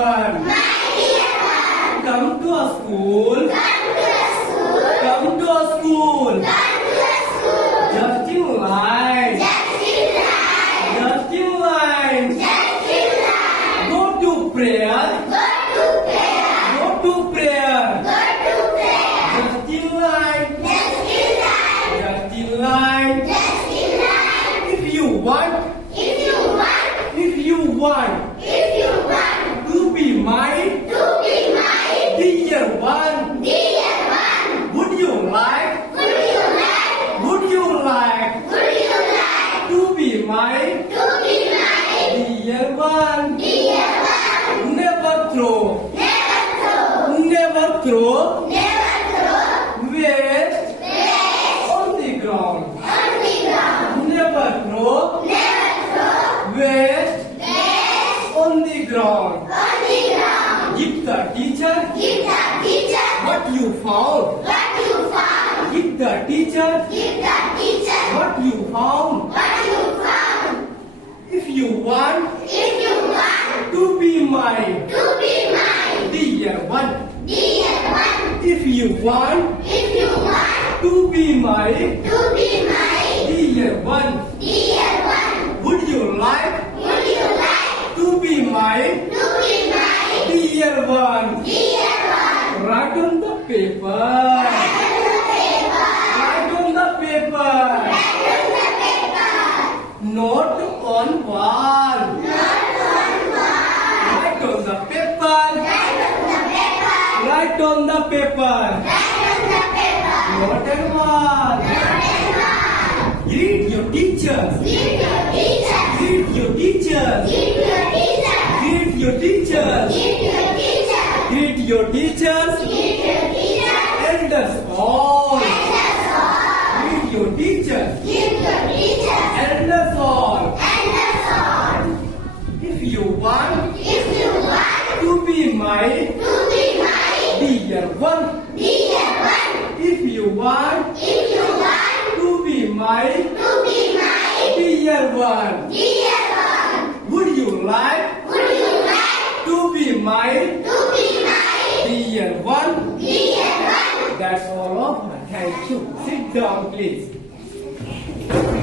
one. Come to a school. Come to a school. Just in line. Just in line. Go to prayer. Go to prayer. Just in line. Just in line. If you want to be my dear one, would you like to be my dear one? Never throw waste on the ground. Never throw waste on the ground. Give the teacher what you found. Give the teacher what you found. If you want to be my dear one. If you want to be my dear one. Would you like to be my dear one? Write on the paper. Write on the paper. Note on wall. Write on the paper. Write on the paper. Note on wall. Greet your teachers. Greet your teachers. Greet your teachers. Greet your teachers. Elders all. Greet your teachers. Elders all. If you want to be my dear one. If you want to be my dear one. Would you like to be my dear one? That's all of. Thank you. Sit down, please.